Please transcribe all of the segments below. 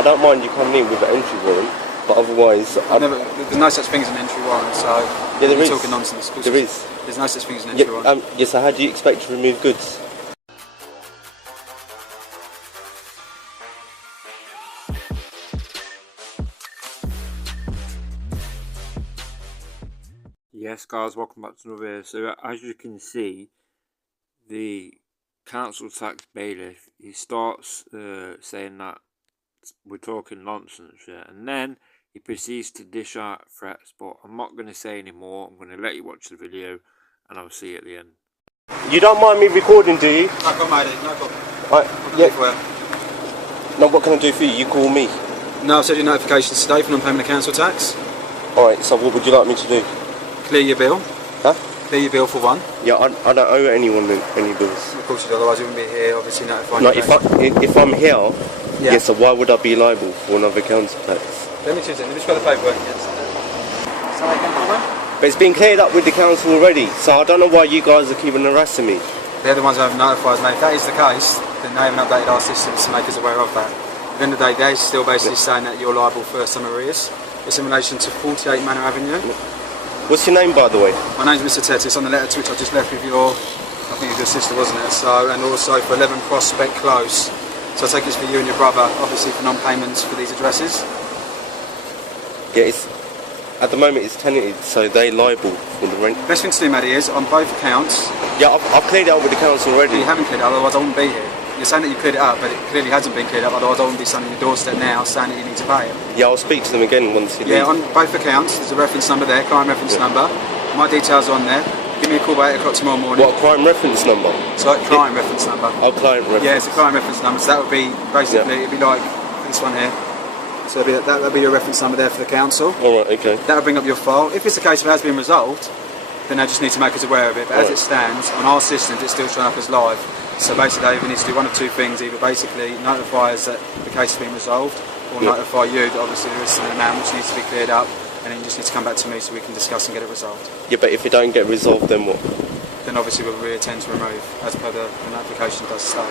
I don't mind you coming in with an entry warrant, but otherwise... there's no such thing as an entry warrant, so... Yeah, there is. You're talking nonsense. There is. There's no such thing as an entry warrant. Yes, so how do you expect to remove goods? Yes guys, welcome back to another video. So as you can see, the council tax bailiff, he starts saying that we're talking nonsense, yeah, and then he proceeds to dish out threats, but I'm not going to say any more. I'm going to let you watch the video and I'll see you at the end. You don't mind me recording, do you? No problem, mate, no problem. No, what can I do for you? You call me. No, I've sent you notifications today for non-payment of council tax. Alright, so what would you like me to do? Clear your bill. Huh? Clear your bill for one. Yeah, I don't owe anyone any bills. Of course you do, otherwise you wouldn't be here, obviously notifying. No, if I'm here, yeah, so why would I be liable for another council tax? Let me choose it, let me just grab the paperwork. But it's been cleared up with the council already, so I don't know why you guys are keeping harassing me. They're the ones who haven't notified us, mate. If that is the case, then they haven't updated our systems to make us aware of that. At the end of the day, they're still basically saying that you're liable for some arrears. It's in relation to 48 Manor Avenue. What's your name, by the way? My name's Mr. Ted. It's on the letter to which I just left with your, I think it was your sister, wasn't it? So, and also for 11 Prospect Close. So I take this for you and your brother, obviously for non-payments for these addresses. Yeah, at the moment it's tenanted, so they're liable for the rent. Best thing to do, Maddie, is on both accounts. Yeah, I've cleared it up with the council already. You haven't cleared it, otherwise I wouldn't be here. You're saying that you cleared it up, but it clearly hasn't been cleared up, otherwise I wouldn't be standing on your doorstep now saying that you need to pay it. Yeah, I'll speak to them again once you leave. Yeah, on both accounts, there's a reference number there, client reference number. My details are on there. Give me a call by 8 o'clock tomorrow morning. What, crime reference number? So, client reference number. Oh, client reference. Yeah, it's a client reference number, so that would be, basically, it'd be like this one here. So that would be your reference number there for the council. Alright, okay. That would bring up your file. If it's the case of it has been resolved, then they just need to make us aware of it. But as it stands, on our systems, it's still showing up as live. So basically, they either need to do one of two things: either basically notify us that the case has been resolved, or notify you that obviously there is an amount which needs to be cleared up, and then you just need to come back to me so we can discuss and get it resolved. Yeah, but if it don't get resolved, then what? Then obviously we'll reattend to remove, as per the notification does state.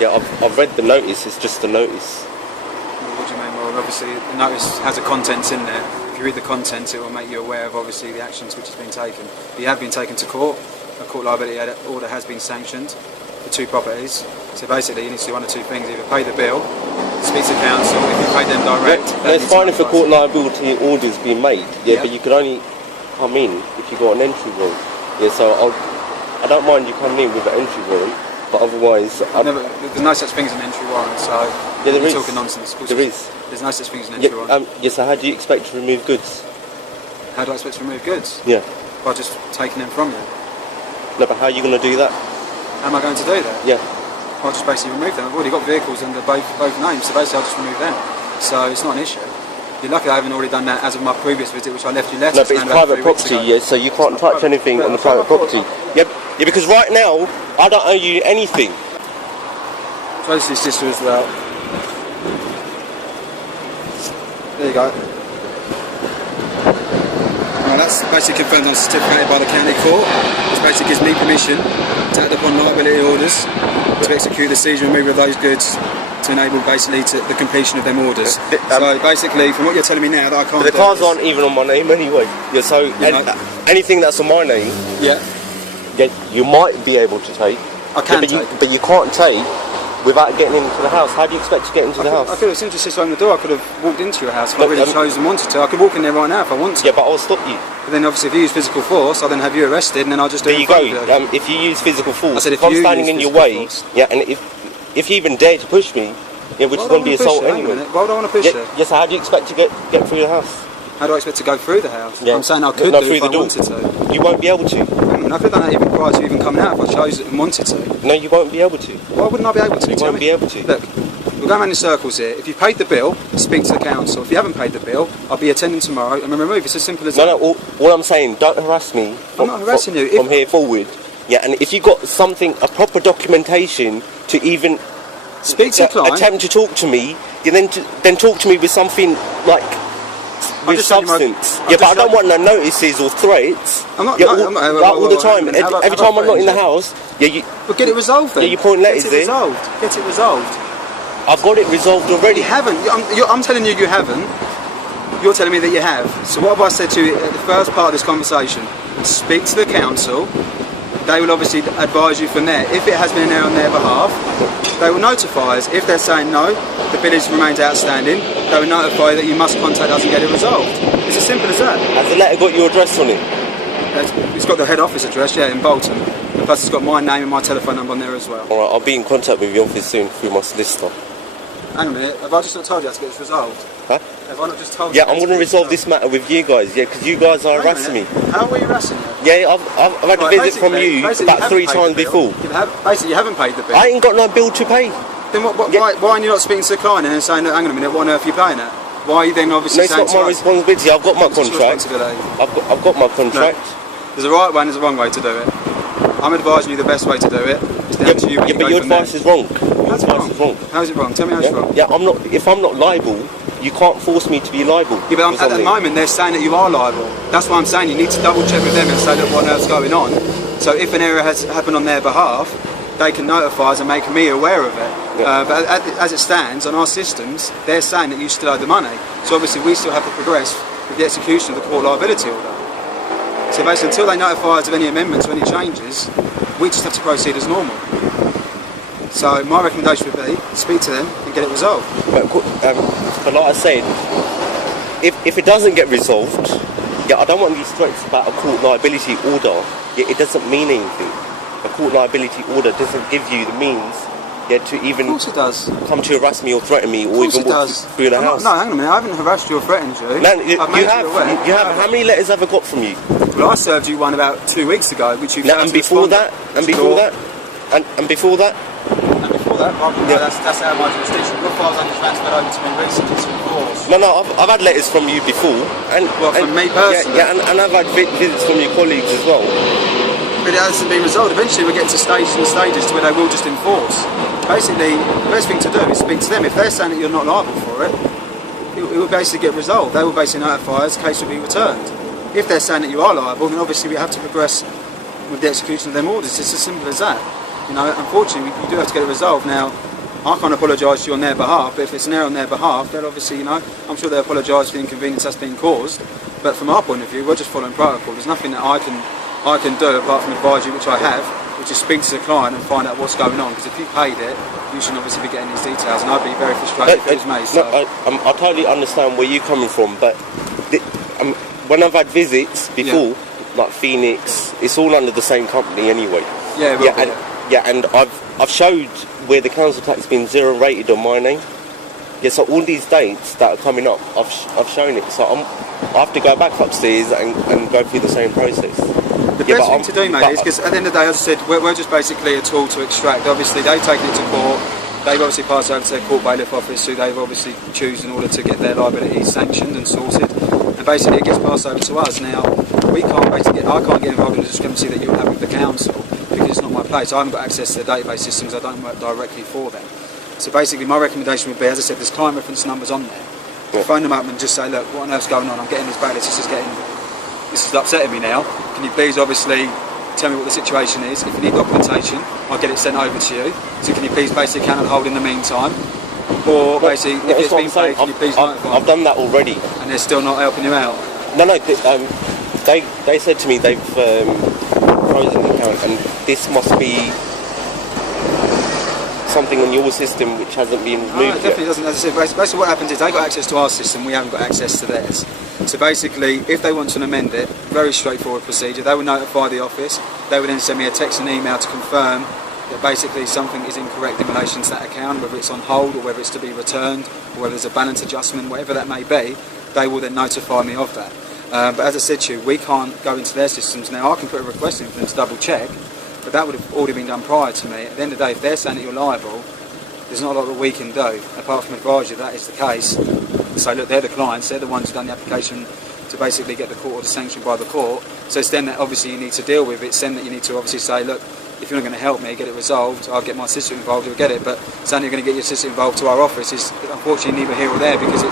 Yeah, I've read the notice. It's just a notice. What do you mean? Well, obviously the notice has a contents in there. If you read the contents, it will make you aware of obviously the actions which has been taken. You have been taken to court. A court liability order has been sanctioned for 2 properties. So basically you need to do one of 2 things: either pay the bill, speak to council. If you pay them direct, it's fine if a court liability order's been made. Yeah, but you can only come in if you got an entry warrant. Yeah, so I don't mind you coming in with an entry warrant, but otherwise there's no such thing as an entry warrant. So yeah, there is. Talking nonsense. There is. There's no such thing as an entry warrant. Yes, so how do you expect to remove goods? How do I expect to remove goods? Yeah. By just taking them from you. No, but how are you going to do that? How am I going to do that? Yeah. I'll just basically remove them. I've already got vehicles under both names, so basically I'll just remove them. So it's not an issue. You're lucky I haven't already done that as of my previous visit, which I left you letters. No, but it's private property, yeah, so you can't touch anything on the private property. Yeah, because right now, I don't owe you anything. Close this sister as well. There you go. Now that's basically confirmed on certificated by the county court. This basically gives me permission to act upon liability orders to execute the seizure and removal of those goods to enable basically the completion of them orders. So basically, from what you're telling me now, that I can't. But the cars aren't even on my name anyway. Yeah, so anything that's on my name, yeah, you might be able to take. I can take. But you can't take without getting into the house. How do you expect to get into the house? I could have simply just opened the door. I could have walked into your house if I really chose and wanted to. I could walk in there right now if I want to. Yeah, but I'll stop you. But then obviously if you use physical force, I'll then have you arrested and then I'll just do it. There you go. If you use physical force, I said, if I'm standing in your way, yeah, and if you even dare to push me, yeah, which is going to be assault anyway. Why would I want to push you? Yes, how do you expect to get through the house? How do I expect to go through the house? Yeah. I'm saying I could do if I wanted to. You won't be able to. I could have done that even prior to even coming out if I chose it and wanted to. No, you won't be able to. Why wouldn't I be able to? You won't be able to. Look, we're going around in circles here. If you paid the bill, speak to the council. If you haven't paid the bill, I'll be attending tomorrow and we'll remove. It's as simple as that. No, all I'm saying, don't harass me. I'm not harassing you. From here forward. Yeah, and if you got something, a proper documentation to even speak to the client, attempt to talk to me, you then talk to me with something like with substance. Yeah, but I don't want no notices or threats. I'm not. All the time. Every time I'm not in the house, yeah, you. But get it resolved then. Yeah, you point letters in. Get it resolved. I've got it resolved already. You haven't. I'm telling you haven't. You're telling me that you have. So what have I said to you at the first part of this conversation? Speak to the council. They will obviously advise you from there. If it has been an error on their behalf, they will notify us. If they're saying no, the bill remains outstanding, they will notify you that you must contact us and get it resolved. It's as simple as that. Has the letter got your address on it? It's got the head office address, yeah, in Bolton. Plus it's got my name and my telephone number on there as well. Alright, I'll be in contact with your office soon through my solicitor. Hang on a minute, have I just not told you how to get this resolved? Huh? Have I not just told you? Yeah, I'm going to resolve this matter with you guys, yeah, because you guys are harassing me. How are you harassing you? Yeah, I've had a visit from you about 3 times before. Basically, you haven't paid the bill. I ain't got no bill to pay. Then why are you not speaking to the client and saying, hang on a minute, what on earth are you paying at? Why are you then obviously saying... No, it's not my responsibility, I've got my contract. I've got my contract. No, there's a right way and there's a wrong way to do it. I'm advising you the best way to do it. It's down to you. Yeah, but your advice is wrong. How's it wrong? How's it wrong? Tell me how it's wrong. Yeah, if I'm not liable, you can't force me to be liable. Yeah, but at the moment they're saying that you are liable. That's why I'm saying you need to double check with them and say, look, what on earth's going on. So if an error has happened on their behalf, they can notify us and make me aware of it. Yeah. But as it stands on our systems, they're saying that you still owe the money. So obviously we still have to progress with the execution of the court liability order. So basically until they notify us of any amendments or any changes, we just have to proceed as normal. So my recommendation would be speak to them and get it resolved. But like I said, if it doesn't get resolved, yeah, I don't want these threats about a court liability order. Yeah, it doesn't mean anything. A court liability order doesn't give you the means, yeah, to even of course it does. Come to harass me or threaten me or even walk through the house. No, hang on a minute. I haven't harassed you or threatened you. Man, you have. How many letters have I got from you? Well, I served you one about 2 weeks ago, which you. And before that, and before that, and before that. That's out of my jurisdiction. Your files only transferred over to me recently, so of course. No, I've had letters from you before, and from me personally. Yeah, and I've had visits from your colleagues as well. But it hasn't been resolved. Eventually, we'll get to stages to where they will just enforce. Basically, the best thing to do is speak to them. If they're saying that you're not liable for it, it will basically get resolved. They will basically notify us. The case will be returned. If they're saying that you are liable, then obviously we have to progress with the execution of them orders. It's as simple as that. You know, unfortunately, you do have to get it resolved. Now, I can't apologise to you on their behalf, but if it's an error on their behalf, they'll obviously, you know, I'm sure they'll apologise for the inconvenience that's been caused. But from our point of view, we're just following protocol. There's nothing that I can do apart from advise you, which I have, which is speak to the client and find out what's going on. Because if you paid it, you shouldn't obviously be getting these details, and I'd be very frustrated if it was me. So. No, I totally understand where you're coming from, but when I've had visits before, like Phoenix, it's all under the same company anyway. Yeah, it will be. And I've showed where the council tax has been 0 rated on my name. Yeah, so all these dates that are coming up, I've shown it. So I have to go back upstairs and go through the same process. The best thing to do, mate, is because at the end of the day, as I said, we're just basically a tool to extract. Obviously, they've taken it to court. They've obviously passed over to their court bailiff office, who they've obviously choose in order to get their liability sanctioned and sorted. And basically, it gets passed over to us. Now, I can't get involved in the discrepancy that you have with the council because it's not my place. I haven't got access to the database systems. I don't work directly for them. So basically, my recommendation would be, as I said, there's client reference numbers on there. Phone them up and just say, look, what on earth's going on? I'm getting this bailiff. This is upsetting me now. Can you please obviously tell me what the situation is? If you need documentation, I'll get it sent over to you. So can you please basically account on hold in the meantime? Or basically, if it's been paid, can you please notify me? I've done that already. And they're still not helping you out? No, they said to me they've frozen the account, and this must be something on your system which hasn't been moved. No, it definitely doesn't. As I said, basically what happens is they got access to our system, we haven't got access to theirs. So basically, if they want to amend it, very straightforward procedure, they would notify the office, they would then send me a text and email to confirm that basically something is incorrect in relation to that account, whether it's on hold or whether it's to be returned, or whether there's a balance adjustment, whatever that may be, they will then notify me of that. But as I said to you, we can't go into their systems now. I can put a request in for them to double check, but that would have already been done prior to me. At the end of the day, if they're saying that you're liable, there's not a lot that we can do, apart from advise you that is the case. So look, they're the clients, they're the ones who've done the application to basically get the court order sanctioned by the court. So it's them that obviously you need to deal with. It's them that you need to obviously say, look, if you're not going to help me get it resolved, I'll get my sister involved, you'll get it. But saying you're going to get your sister involved to our office is unfortunately neither here or there, because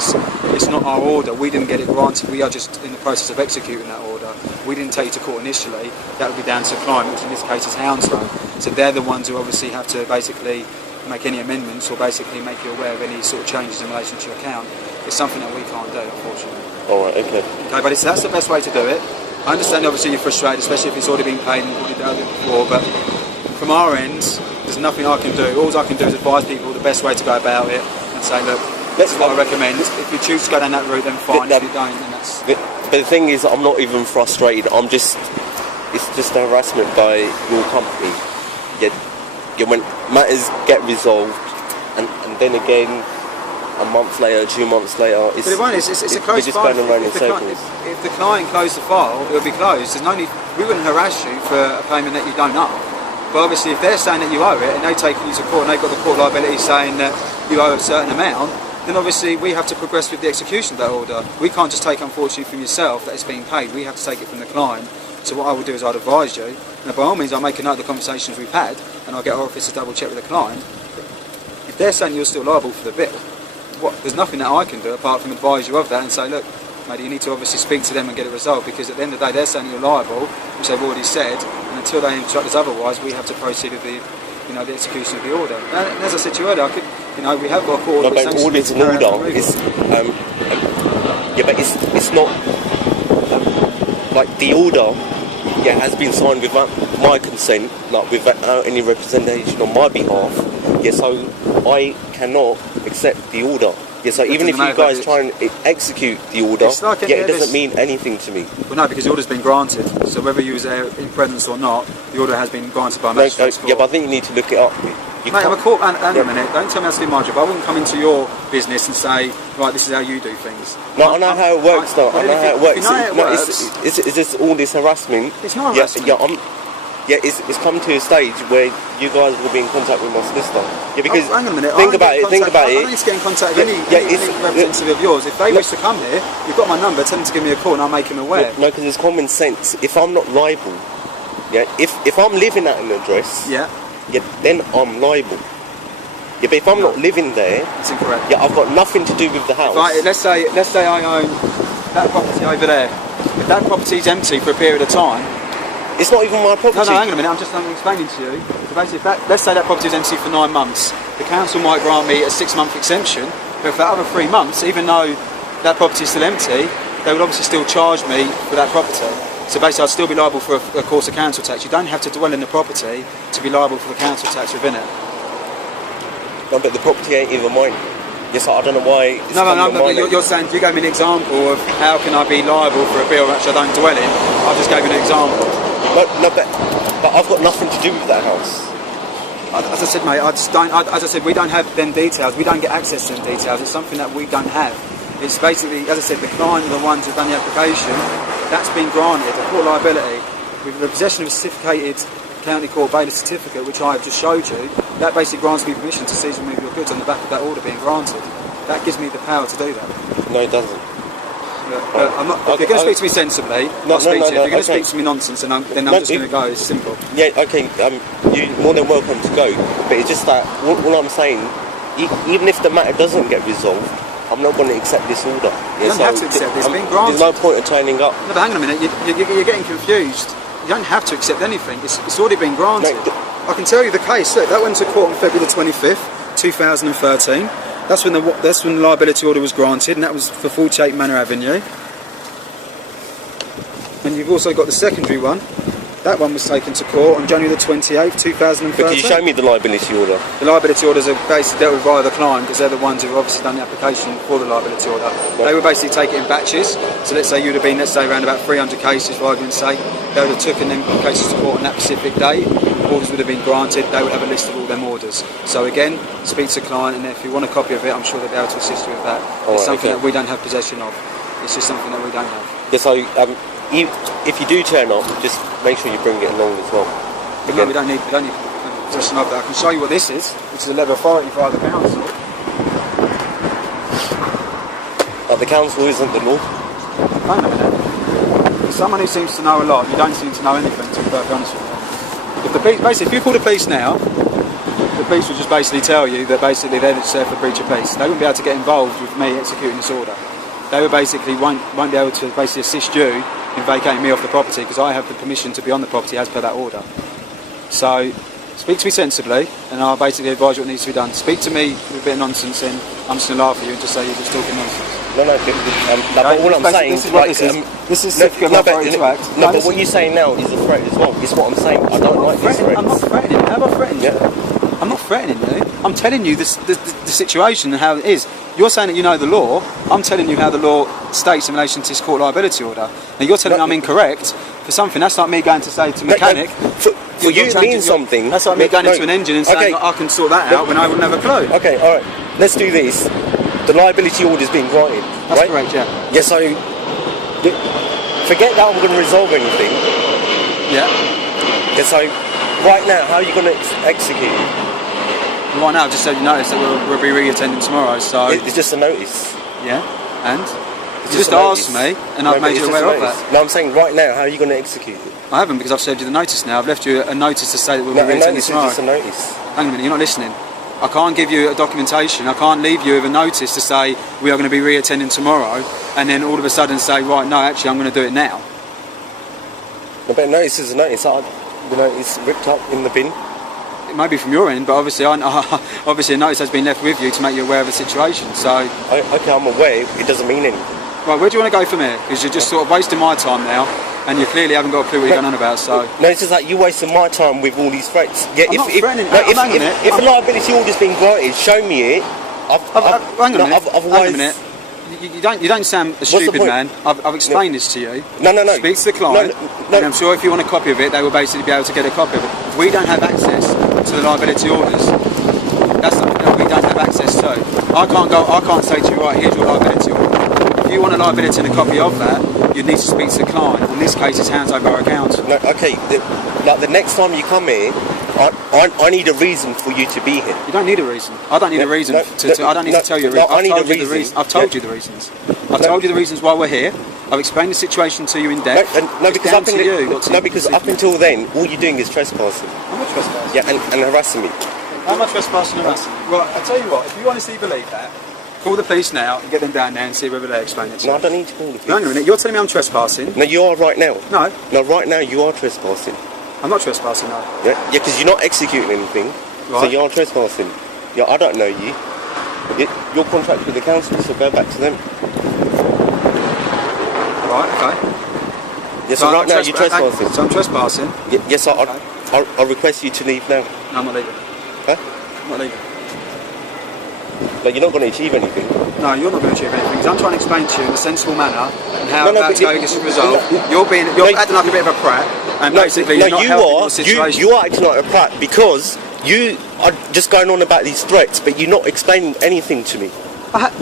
it's not our order. We didn't get it granted. We are just in the process of executing that order. We didn't take it to court initially. That would be down to the client, which in this case is Hounslow. So they're the ones who obviously have to basically make any amendments or basically make you aware of any sort of changes in relation to your account. It's something that we can't do, unfortunately. Alright, okay. Okay, but that's the best way to do it. I understand obviously you're frustrated, especially if it's already been paid and you've already dealt with it before, but from our end, there's nothing I can do. All I can do is advise people the best way to go about it and say, look, this is what I recommend. If you choose to go down that route, then fine. If you don't, then that's... But the thing is, I'm not even frustrated. It's just harassment by your company. When matters get resolved, and then again, a month later, 2 months later, it's a closed file. If the client closed the file, it would be closed. There's no need. We wouldn't harass you for a payment that you don't owe. But obviously, if they're saying that you owe it, and they take you to court, and they've got the court liability saying that you owe a certain amount, then obviously we have to progress with the execution of that order. We can't just take, unfortunately, from yourself that it's being paid. We have to take it from the client. So what I will do is I'd advise you, and by all means I'll make a note of the conversations we've had, and I'll get our office to double check with the client. If they're saying you're still liable for the bill, there's nothing that I can do apart from advise you of that and say, look, mate, you need to obviously speak to them and get it resolved, because at the end of the day they're saying you're liable, which they've already said, and until they instruct us otherwise, we have to proceed with the execution of the order. And as I said to you earlier, we have got a court order. No, but audit's an order. But it's not like the order. Yeah, has been signed without my consent, like without any representation on my behalf. Yeah, so I cannot accept the order. Yeah, so even if you guys try and execute the order, it doesn't mean anything to me. Well, no, because the order's been granted. So whether you was there in presence or not, the order has been granted by a magistrate's court. Yeah, but I think you need to look it up. Mate, I'm a court man. Hang on a minute. Don't tell me how to do my job. I wouldn't come into your business and say, right, this is how you do things. No, I know how it works, though. I know how it works. You know how it works. It's just all this harassment. It's not harassment. It's come to a stage where you guys will be in contact with my solicitor. Yeah, because hang on a minute. Think about it. I don't need to get in contact with any representative of yours. If they wish to come here, you've got my number. Tell them to give me a call, and I'll make them aware. No, because it's common sense. If I'm not liable, if I'm living at an address, then I'm liable. Yeah, but if I'm not living there, it's incorrect. Yeah, I've got nothing to do with the house. Let's say I own that property over there. If that property's empty for a period of time, it's not even my property. No, hang on a minute. I'm explaining to you. So basically, let's say that property is empty for 9 months. The council might grant me a 6-month exemption, but for that other 3 months, even though that property is still empty, they would obviously still charge me for that property. So basically, I'd still be liable for a course of council tax. You don't have to dwell in the property to be liable for the council tax within it. No, but the property ain't even mine. Yes, I don't know why. No. You're saying, you gave me an example of how can I be liable for a bill which I don't dwell in. I just gave you an example. No, but I've got nothing to do with that house. As I said, mate, as I said, we don't have them details. We don't get access to them details. It's something that we don't have. It's basically, as I said, the client are the ones who've done the application. That's been granted. A court liability with the possession of a certificated county court bailiff certificate, which I have just showed you, that basically grants me permission to seize and remove your goods on the back of that order being granted. That gives me the power to do that. No, it doesn't. I'm not, if you're going to speak to me sensibly, I'll speak to you. If you're going to speak to me nonsense, then I'm just going to go. It's simple. Yeah, okay, you're more than welcome to go. But it's just that, all I'm saying, even if the matter doesn't get resolved, I'm not going to accept this order. You don't have to accept this. It's been granted. There's no point in turning up. No, but hang on a minute. You're getting confused. You don't have to accept anything. It's already been granted. No, I can tell you the case. Look, that went to court on February the 25th, 2013. That's when the liability order was granted, and that was for 48 Manor Avenue. And you've also got the secondary one. That one was taken to court on January the 28th, 2013. But can you show me the liability order? The liability orders are basically dealt with by the client, because they're the ones who've obviously done the application for the liability order. Right. They would basically take it in batches. So let's say you'd have been, around about 300 cases, for argument's sake. They would have taken them cases to court on that specific day. Orders would have been granted. They would have a list of all them orders. So again, speak to the client, and if you want a copy of it, I'm sure they'll be able to assist you with that. It's something that we don't have possession of. It's just something that we don't have. Yeah, so if you do turn up, just make sure you bring it along as well. No, we don't need possession of that. I can show you what this is, which is a letter of authority by the council. The council isn't the law. Hang on a minute. Someone who seems to know a lot, you don't seem to know anything, to be perfectly honest with you. If you call the police now, the police will just basically tell you that basically they're just there for breach of peace. They won't be able to get involved with me executing this order. They will basically won't be able to basically assist you in vacating me off the property, because I have the permission to be on the property as per that order. So Speak to me sensibly, and I'll basically advise you what needs to be done. Speak to me with a bit of nonsense, and I'm just going to laugh at you and just say you're just talking nonsense. No, but all I'm saying, this is what this is typical of how I interact. No, but what you're saying now is a threat as well. It's what I'm saying. I don't like these threats. I'm not threatening you. How have I threatened you? Yeah. I'm not threatening you. I'm telling you the situation and how it is. You're saying that you know the law. I'm telling you how the law states in relation to this court liability order. Now you're telling me I'm incorrect for something. That's like me going to say to a mechanic. For you it means something. That's like me going into an engine and saying I can sort that out when I wouldn't have a clue. Okay, all right. Let's do this. The liability order's been granted. That's right? correct. Yeah. Yeah. So forget that I'm going to resolve anything. Yeah. Yeah. So right now, how are you going to execute? Right now, I've just said you notice that we'll be re-attending tomorrow. So it's just a notice. Yeah. And you just asked me, and I've made you aware of that. No, I'm saying right now, how are you going to execute it? I haven't, because I've served you the notice now. I've left you a notice to say that we'll be re-attending tomorrow. Just a notice. Hang on a minute, you're not listening. I can't give you a documentation. I can't leave you with a notice to say we are going to be re-attending tomorrow, and then all of a sudden say, right, no, actually, I'm going to do it now. No, but a notice is a notice. It's ripped up in the bin. It may be from your end, but obviously, obviously, a notice has been left with you to make you aware of the situation. So, okay, I'm aware. It doesn't mean anything. Right, where do you want to go from here? Because you're just sort of wasting my time now, and you clearly haven't got a clue what you're going on about. So, no, it's just like you wasting my time with all these threats. Yeah, I'm not threatening. If a liability order's been granted, show me it. Hang on a minute. Otherwise, hang on a minute. You don't sound a stupid man. I've explained this to you. No. Speak to the client, and I'm sure if you want a copy of it, they will basically be able to get a copy of it. We don't have access to the liability orders. That's something that we don't have access to. I can't say to you, right, here's your liability order. If you want a liability and a copy of that, you need to speak to the client. In this case, it's hands over our account. No, okay. The next time you come here, I need a reason for you to be here. You don't need a reason. I don't need a reason. I don't need to tell you a reason. I need a reason. I've told you the reasons. I've told you the reasons why we're here. I've explained the situation to you in depth. Because up until then, all you're doing is trespassing. I'm not trespassing. Yeah, and harassing me. How much trespassing and harassing? Right, I tell you what. If you honestly believe that, call the police now and get them down there and see whether they explain it to you. No, I don't need to call the police. Hang on a minute. You're telling me I'm trespassing? No, you are right now. No. No, right now you are trespassing. I'm not trespassing, no. Yeah, because you're not executing anything, right. So you are trespassing. Yeah, I don't know you. You're contracted with the council, so go back to them. Right, okay. Yes, so right now you're trespassing. So I'm trespassing? Yes, I request you to leave now. No, I'm not leaving. Huh? I'm not leaving. Like, you're not going to achieve anything. No, you're not going to achieve anything, because I'm trying to explain to you in a sensible manner and how that's going to get resolved. You're acting like a bit of a prat, and basically you're not helping the situation. You are acting like a prat because you are just going on about these threats, but you're not explaining anything to me.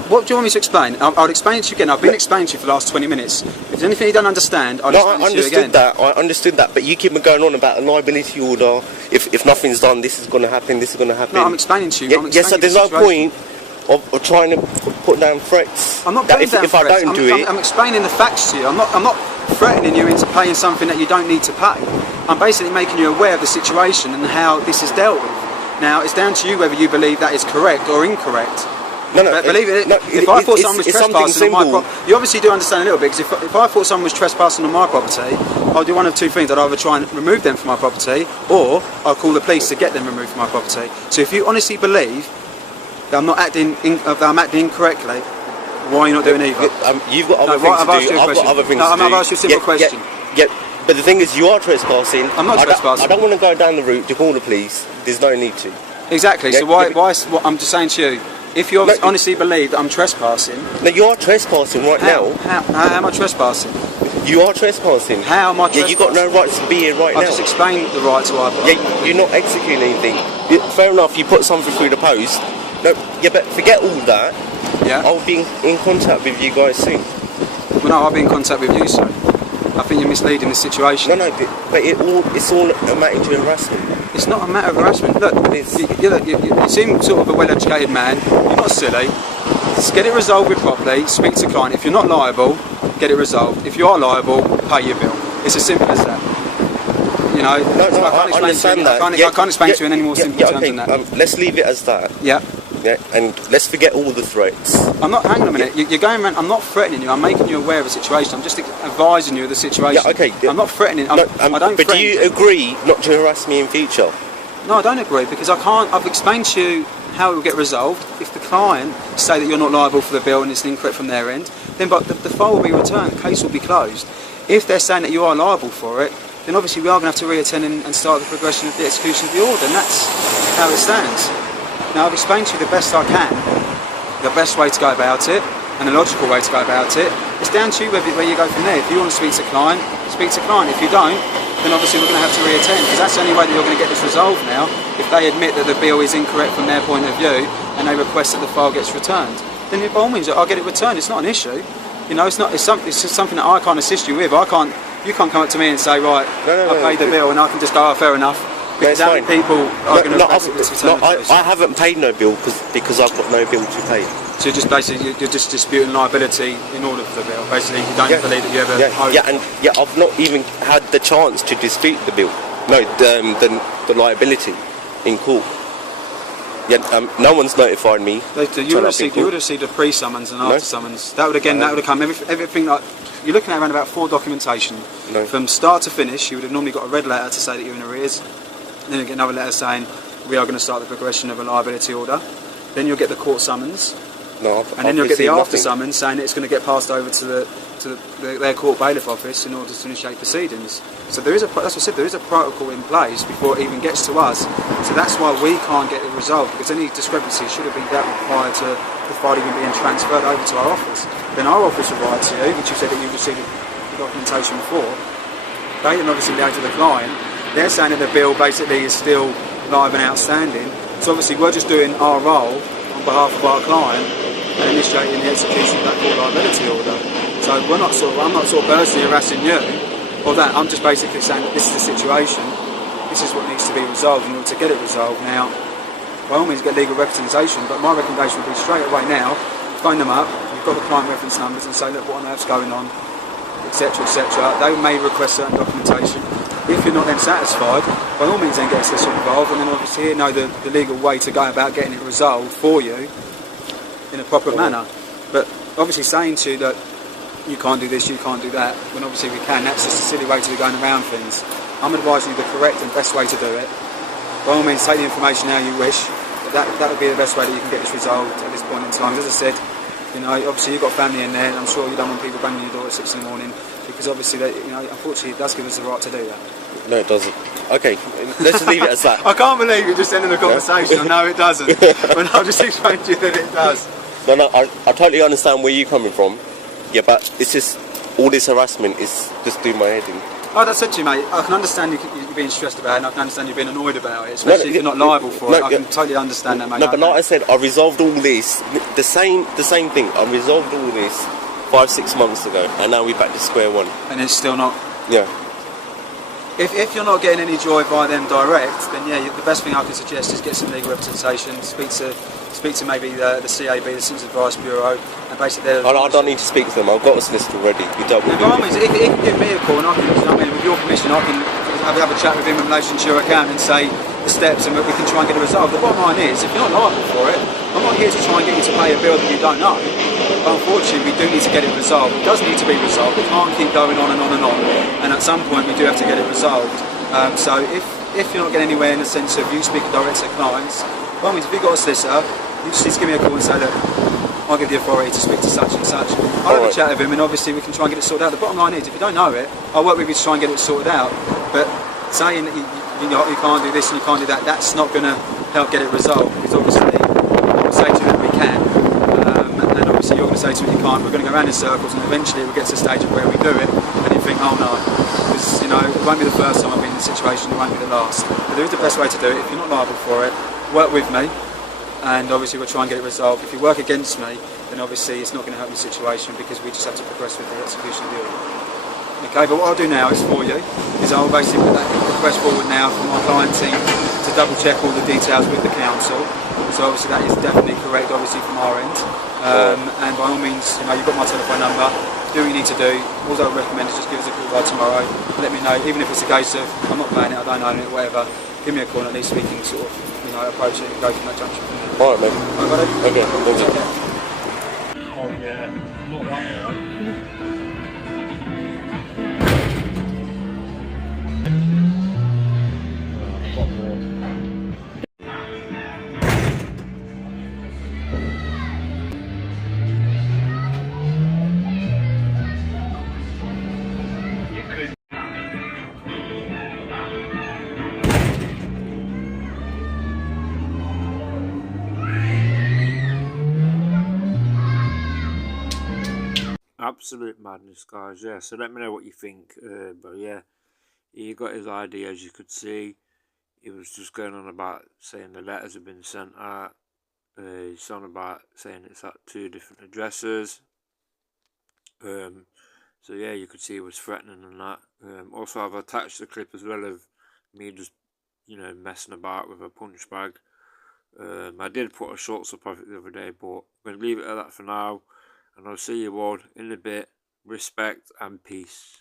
What do you want me to explain? I'll explain it to you again. I've been explaining to you for the last 20 minutes. If there's anything you don't understand, I'll explain it to you again. I understood that, but you keep going on about a liability order. If nothing's done, this is going to happen, this is going to happen. No, I'm explaining to you. Yes, so there's no point of trying to put down threats. I'm not putting down if threats. I don't do it. I'm explaining the facts to you. I'm not threatening you into paying something that you don't need to pay. I'm basically making you aware of the situation and how this is dealt with. Now, it's down to you whether you believe that is correct or incorrect. No, believe it. No, if I thought someone was trespassing on my property, you obviously do understand a little bit. Because if I thought someone was trespassing on my property, I'll do one of two things. I'd either try and remove them from my property, or I'll call the police to get them removed from my property. So if you honestly believe that I'm acting incorrectly, why are you not doing either? You've got other things to do. I've got other things to do. I've asked you a simple question. Yeah, but the thing is, you are trespassing. I'm not trespassing. I don't want to go down the route to call the police. There's no need to. Exactly. So why? What I'm just saying to you. If you honestly believe that I'm trespassing... No, you are trespassing right now. How am I trespassing? You are trespassing. How am I trespassing? Yeah, you've got no right to be here right now. I just explained the right to our property. Yeah, you're not executing anything. Fair enough, you put something through the post. No, yeah, but forget all that. Yeah. I'll be in contact with you guys soon. Well, no, I'll be in contact with you soon. I think you're misleading the situation. No, but it's all a matter to harassment. It's not a matter of harassment. Look, you seem sort of a well-educated man. You're not silly. Just get it resolved with properly. Speak to the client. If you're not liable, get it resolved. If you are liable, pay your bill. It's as simple as that. You know. No, I understand that. I can't explain to you in any more simple terms than that. Let's leave it as that. Yeah. Yeah, and let's forget all the threats. I'm not. Hang on a minute. You're going around. I'm not threatening you. I'm making you aware of the situation. I'm just advising you of the situation. Yeah, okay. I'm not threatening. I don't. But do you agree not to harass me in future? No, I don't agree, because I've explained to you how it will get resolved. If the client say that you're not liable for the bill and it's incorrect from their end, then the file will be returned, the case will be closed. If they're saying that you are liable for it, then obviously we are going to have to re-attend and start the progression of the execution of the order, and that's how it stands. Now, I've explained to you the best I can, the best way to go about it, and the logical way to go about it. It's down to you where you go from there. If you want to speak to client, speak to client. If you don't, then obviously we're going to have to re-attend, because that's the only way that you're going to get this resolved now. If they admit that the bill is incorrect from their point of view and they request that the file gets returned, then by all means I'll get it returned. It's not an issue. You know, it's just something that I can't assist you with. You can't come up to me and say, right, I paid the bill, and I can just go, oh, fair enough. Because how many people are going to request it gets returned? I haven't paid no bill because I've got no bill to pay. So you're just basically you're just disputing liability in order for the bill. Basically, you don't believe that you ever owe. I've not even had the chance to dispute the bill. No, the liability in court. No one's notified me. You would have received a pre-summons and after summons. That would have come everything like you're looking at around about 4 documentation from start to finish. You would have normally got a red letter to say that you're in arrears. Then you get another letter saying we are going to start the progression of a liability order. Then you'll get the court summons. And then you'll get the after summons saying it's going to get passed over to their court bailiff office in order to initiate proceedings. So there is that's what I said, there is a protocol in place before it even gets to us. So that's why we can't get it resolved, because any discrepancy should have been dealt with prior to the file even being transferred over to our office. Then our office will write to you, which you said that you received the documentation before. They then obviously go to the client. They're saying that the bill basically is still live and outstanding. So obviously we're just doing our role on behalf of our client and initiating the execution of that court liability order. So I'm not personally harassing you or that. I'm just basically saying that this is the situation. This is what needs to be resolved in order to get it resolved. Now, by all means, get legal representation, but my recommendation would be straight away now, phone them up. You've got the client reference numbers and say, look, what on earth's going on, etc., etc. They may request certain documentation. If you're not then satisfied, by all means then get us involved, and then obviously you know the legal way to go about getting it resolved for you in a proper manner. But obviously saying to you that you can't do this, you can't do that, when obviously we can, that's just a silly way to be going around things. I'm advising you the correct and best way to do it. By all means, take the information how you wish, but that would be the best way that you can get this resolved at this point in time. As I said, you know, obviously you've got family in there, and I'm sure you don't want people banging your door at 6 in the morning, because obviously, unfortunately, it does give us the right to do that. No, it doesn't. Okay, let's just leave it as that. I can't believe you're just ending the conversation. No, it doesn't. But I'll just explain to you that it does. No, I totally understand where you're coming from. Yeah, but it's just, all this harassment is just doing my head in. Like I said to you, mate, I can understand you being stressed about it, and I can understand you being annoyed about it, especially if you're not liable for it. I can totally understand that, mate. No, but like I said, I resolved all this, the same thing, I resolved all this 5-6 months ago, and now we're back to square one. And it's still not... Yeah. If you're not getting any joy by them direct, then yeah, the best thing I can suggest is get some legal representation, speak to maybe the CAB, the Citizens Advice Bureau, and basically... I don't need to speak to them, I've got a solicitor already. By all means, if you can give me a call, and I can, with your permission, I can have a chat with him in relation to your account and say the steps, and we can try and get it resolved. The bottom line is, if you're not liable for it, I'm not here to try and get you to pay a bill that you don't know. But unfortunately, we do need to get it resolved. It does need to be resolved. It can't keep going on and on and on. And at some point, we do have to get it resolved. So if you're not getting anywhere in the sense of you speaking direct to clients, by all means, if you've got a solicitor, you just need to give me a call and say, look, I'll give the authority to speak to such and such. I'll have a chat with him, and obviously we can try and get it sorted out. The bottom line is, if you don't know it, I'll work with you to try and get it sorted out. But saying that you can't do this and you can't do that, that's not going to help get it resolved, because obviously I'm going to say to you that we can, and obviously you're going to say to me you can't. We're going to go around in circles, and eventually we'll get to the stage of where we do it and you think, oh no, because it won't be the first time I've been in this situation, it won't be the last. But there is the best way to do it. If you're not liable for it, work with me, and obviously we'll try and get it resolved. If you work against me, then obviously it's not going to help the situation, because we just have to progress with the execution of the order. Okay, but what I'll do now is for you, is I'll basically put that request forward now for my client team to double check all the details with the council. So obviously that is definitely correct, obviously from our end. And by all means, you've got my telephone number, do what you need to do. All I would recommend is just give us a call by tomorrow, let me know, even if it's a case of I'm not paying it, I don't own it, whatever, give me a call, and at least we can sort of approach it and go from that junction from there. Alright, mate. Alright, buddy? Okay, thank you. Oh yeah, not that one. Got more. absolute madness, guys. Yeah, so let me know what you think. But yeah, he got his ID, as you could see. He was just going on about saying the letters have been sent out. He's on about saying it's at 2 different addresses. So yeah, you could see he was threatening and that. Also, I've attached the clip as well of me just, messing about with a punch bag. I did put a shorts up of it the other day, but I'm going to leave it at that for now. And I'll see you all in a bit. Respect and peace.